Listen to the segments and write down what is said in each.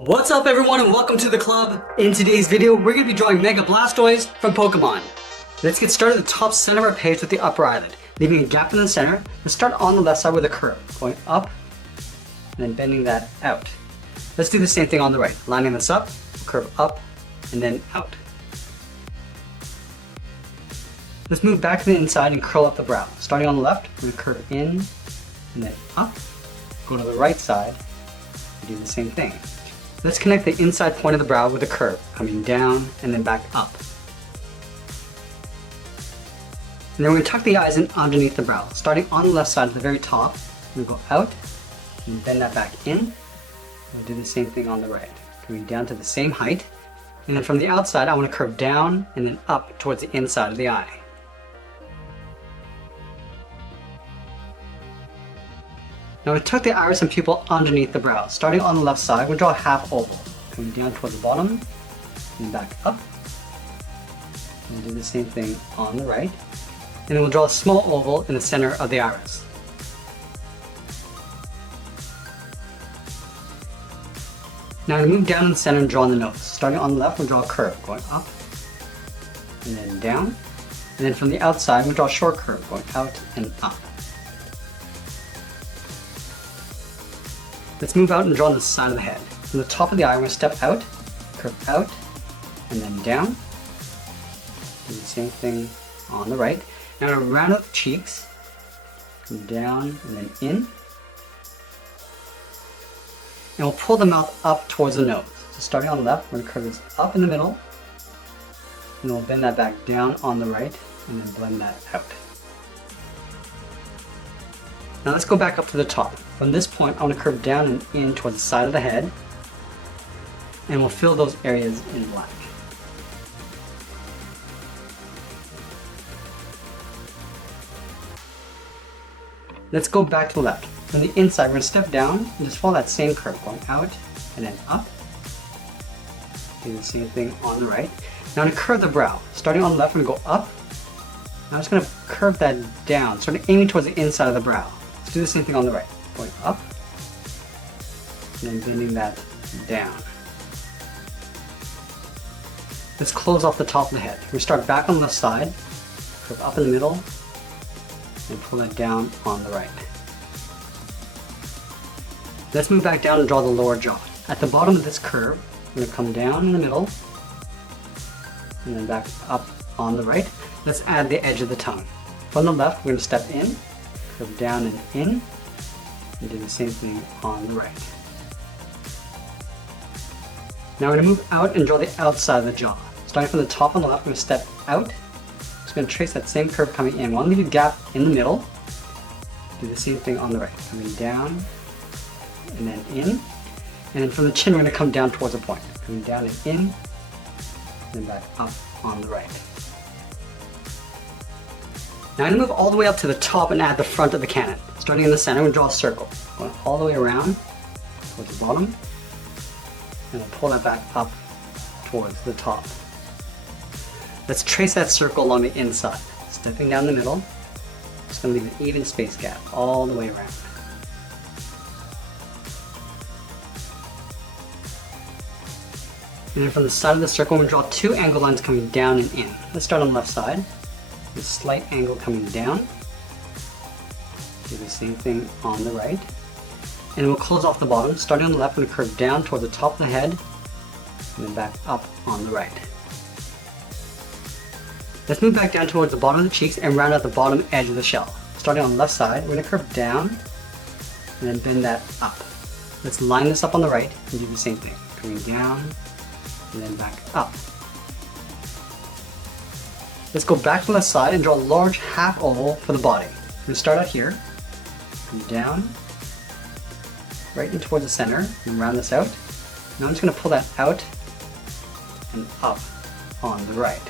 What's up everyone and welcome to the club. In today's video, we're going to be drawing Mega Blastoise from Pokemon. Let's get started at the top center of our page with the upper eyelid, leaving a gap in the center. Let's start on the left side with a curve, going up and then bending that out. Let's do the same thing on the right, lining this up, curve up and then out. Let's move back to the inside and curl up the brow. Starting on the left, we're going to curve in and then up, go to the right side and do the same thing. Let's connect the inside point of the brow with a curve, coming down and then back up. And then we're going to tuck the eyes in underneath the brow. Starting on the left side at the very top, we're going to go out and bend that back in. We'll do the same thing on the right, coming down to the same height. And then from the outside, I want to curve down and then up towards the inside of the eye. Now we tuck the iris and pupil underneath the brow. Starting on the left side, we'll draw a half oval, coming down towards the bottom, and back up. And we'll do the same thing on the right. And then we'll draw a small oval in the center of the iris. Now we move down in the center and draw on the nose. Starting on the left, we'll draw a curve, going up, and then down. And then from the outside, we'll draw a short curve, going out and up. Let's move out and draw on the side of the head. From the top of the eye, we're going to step out, curve out, and then down. Do the same thing on the right. Now we're going to round out the cheeks, come down and then in. And we'll pull the mouth up towards the nose. So starting on the left, we're going to curve this up in the middle, and we'll bend that back down on the right, and then blend that out. Now let's go back up to the top. From this point, I want to curve down and in towards the side of the head, and we'll fill those areas in black. Let's go back to the left. From the inside, we're going to step down and just follow that same curve, going out and then up. Do the same thing on the right. Now to curve the brow, starting on the left, we're going to go up. Now I'm just going to curve that down, sort of aiming towards the inside of the brow. Let's do the same thing on the right, going up and then bending that down. Let's close off the top of the head. We start back on the left side, curve up in the middle, and pull that down on the right. Let's move back down and draw the lower jaw. At the bottom of this curve, we're going to come down in the middle, and then back up on the right. Let's add the edge of the tongue. From the left, we're going to step in, curve down and in, and do the same thing on the right. Now we're going to move out and draw the outside of the jaw. Starting from the top on the left, we're going to step out. Just going to trace that same curve coming in. We want to leave a gap in the middle. Do the same thing on the right, coming down and then in. And then from the chin, we're going to come down towards a point, coming down and in, and then back up on the right. Now I'm going to move all the way up to the top and add the front of the cannon. Starting in the center, we're going to draw a circle, going all the way around towards the bottom, and we'll pull that back up towards the top. Let's trace that circle along the inside, stepping down the middle. Just going to leave an even space gap all the way around. And then from the side of the circle, we're going to draw two angle lines coming down and in. Let's start on the left side. A slight angle coming down. Do the same thing on the right. And we'll close off the bottom. Starting on the left, we're going to curve down toward the top of the head, and then back up on the right. Let's move back down towards the bottom of the cheeks and round out the bottom edge of the shell. Starting on the left side, we're going to curve down and then bend that up. Let's line this up on the right and do the same thing. Coming down and then back up. Let's go back to the left side and draw a large half oval for the body. We're going to start out here, come down, right in towards the center, and round this out. Now I'm just going to pull that out and up on the right.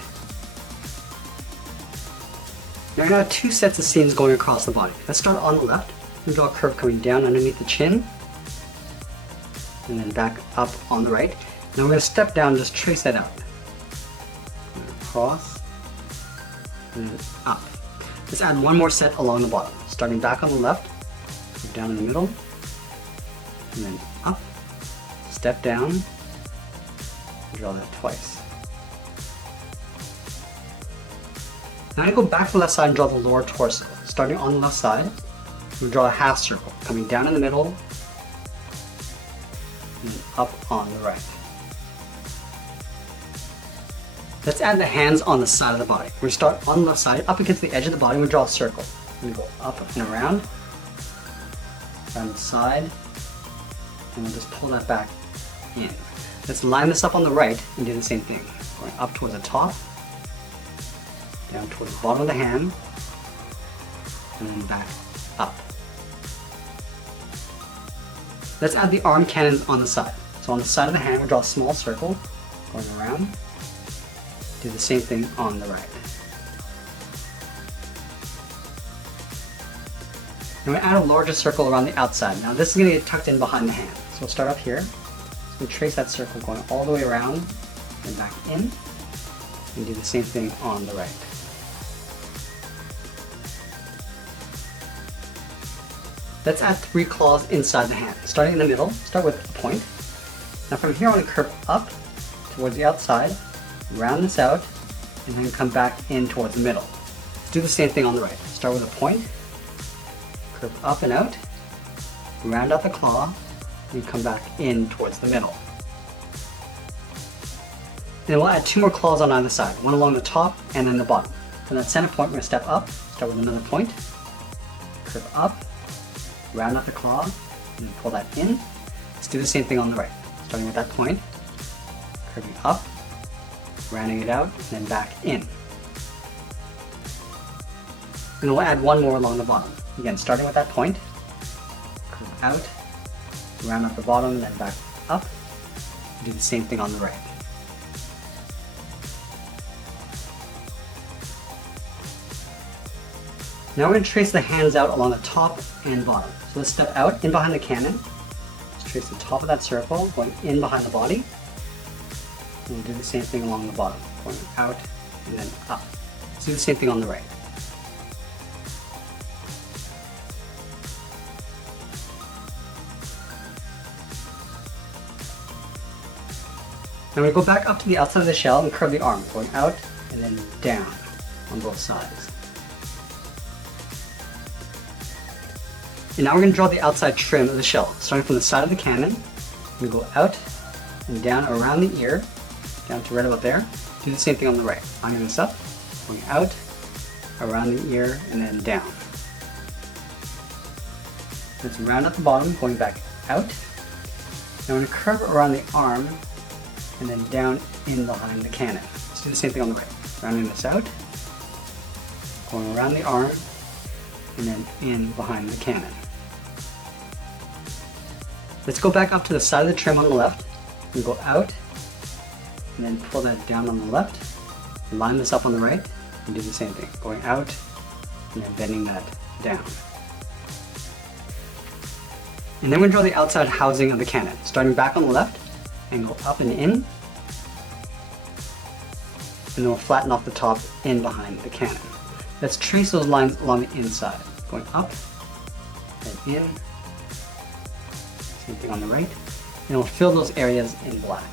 Now I have two sets of seams going across the body. Let's start on the left. We'll draw a curve coming down underneath the chin, and then back up on the right. Now we're going to step down and just trace that out. Across, and then up. Let's add one more set along the bottom. Starting back on the left, down in the middle, and then up, step down, draw that twice. Now I'm going to go back to the left side and draw the lower torso. Starting on the left side, we'll draw a half circle, coming down in the middle, and up on the right. Let's add the hands on the side of the body. We're going to start on the left side, up against the edge of the body, we'll draw a circle. We're going to go up and around the side, and we'll just pull that back in. Let's line this up on the right and do the same thing. Going up towards the top, down towards the bottom of the hand, and then back up. Let's add the arm cannons on the side. So on the side of the hand, we'll draw a small circle, going around. Do the same thing on the right. And we add a larger circle around the outside. Now this is going to get tucked in behind the hand. So we'll start up here. So we trace that circle going all the way around and back in. And do the same thing on the right. Let's add 3 claws inside the hand. Starting in the middle, start with a point. Now from here I want to curve up towards the outside, round this out, and then come back in towards the middle. Let's do the same thing on the right. Start with a point, curve up and out, round out the claw, and come back in towards the middle. Then we'll add 2 more claws on either side, one along the top and then the bottom. From that center point, we're going to step up, start with another point, curve up, round out the claw, and pull that in. Let's do the same thing on the right. Starting with that point, curving up, rounding it out, and then back in. And we'll add 1 more along the bottom. Again, starting with that point, curve out, round out the bottom, and then back up. Do the same thing on the right. Now we're going to trace the hands out along the top and bottom. So let's step out in behind the cannon. Let's trace the top of that circle, going in behind the body. And we'll do the same thing along the bottom, going out and then up. Let's do the same thing on the right. Now we're going to go back up to the outside of the shell and curve the arm, going out and then down on both sides. And now we're going to draw the outside trim of the shell. Starting from the side of the cannon, we go out and down around the ear, down to right about there. Do the same thing on the right. Lining this up, going out, around the ear, and then down. Let's round at the bottom, going back out. Now we're going to curve around the arm, and then down in behind the cannon. Let's do the same thing on the right. Rounding this out, going around the arm, and then in behind the cannon. Let's go back up to the side of the trim on the left, and go out, and then pull that down on the left, line this up on the right, and do the same thing, going out, and then bending that down. And then we draw the outside housing of the cannon, starting back on the left, and go up and in, and then we'll flatten off the top in behind the cannon. Let's trace those lines along the inside, going up and in, same thing on the right, and we'll fill those areas in black.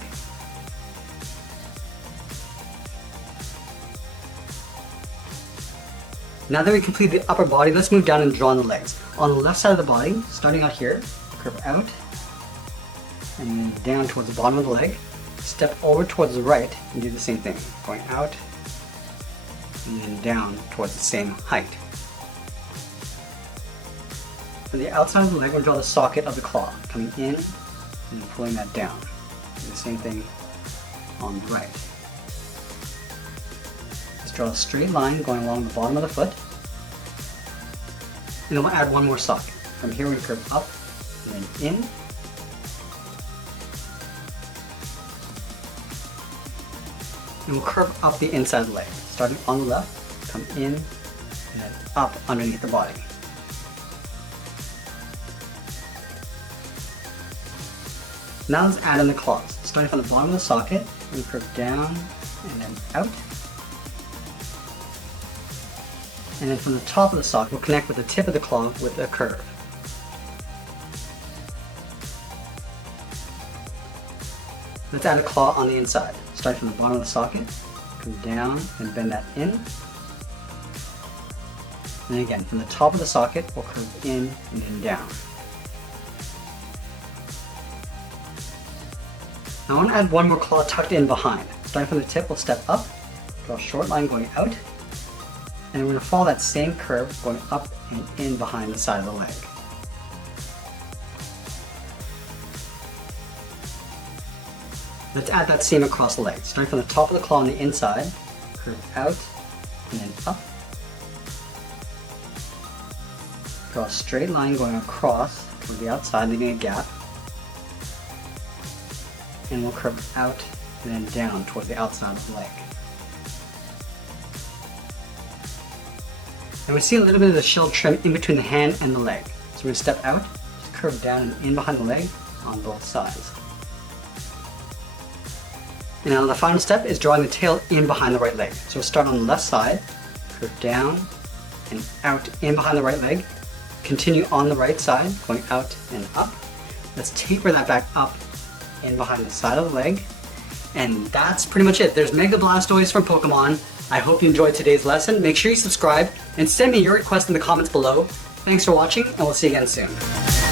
Now that we complete the upper body, let's move down and draw on the legs. On the left side of the body, starting out here, curve out, and then down towards the bottom of the leg, step over towards the right and do the same thing, going out, and then down towards the same height. For the outside of the leg, we'll draw the socket of the claw, coming in and pulling that down. Do the same thing on the right. Let's draw a straight line going along the bottom of the foot. And then we'll add 1 more socket. From here we curve up and then in. And we'll curve up the inside of the leg. Starting on the left, come in, and then up underneath the body. Now let's add in the claws. Starting from the bottom of the socket, we curve down and then out. And then from the top of the socket, we'll connect with the tip of the claw with a curve. Let's add a claw on the inside. Start from the bottom of the socket, come down and bend that in. And again, from the top of the socket, we'll curve in and then down. Now I want to add one more claw tucked in behind. Starting from the tip, we'll step up, draw a short line going out, and we're going to follow that same curve going up and in behind the side of the leg. Let's add that seam across the leg. Starting from the top of the claw on the inside, curve out and then up. Draw a straight line going across toward the outside, leaving a gap. And we'll curve out and then down towards the outside of the leg. And we see a little bit of the shell trim in between the hand and the leg. So we're going to step out, just curve down and in behind the leg on both sides. And now the final step is drawing the tail in behind the right leg. So we'll start on the left side, curve down and out in behind the right leg. Continue on the right side, going out and up. Let's taper that back up in behind the side of the leg. And that's pretty much it. There's Mega Blastoise from Pokemon. I hope you enjoyed today's lesson. Make sure you subscribe and send me your request in the comments below. Thanks for watching, and we'll see you again soon.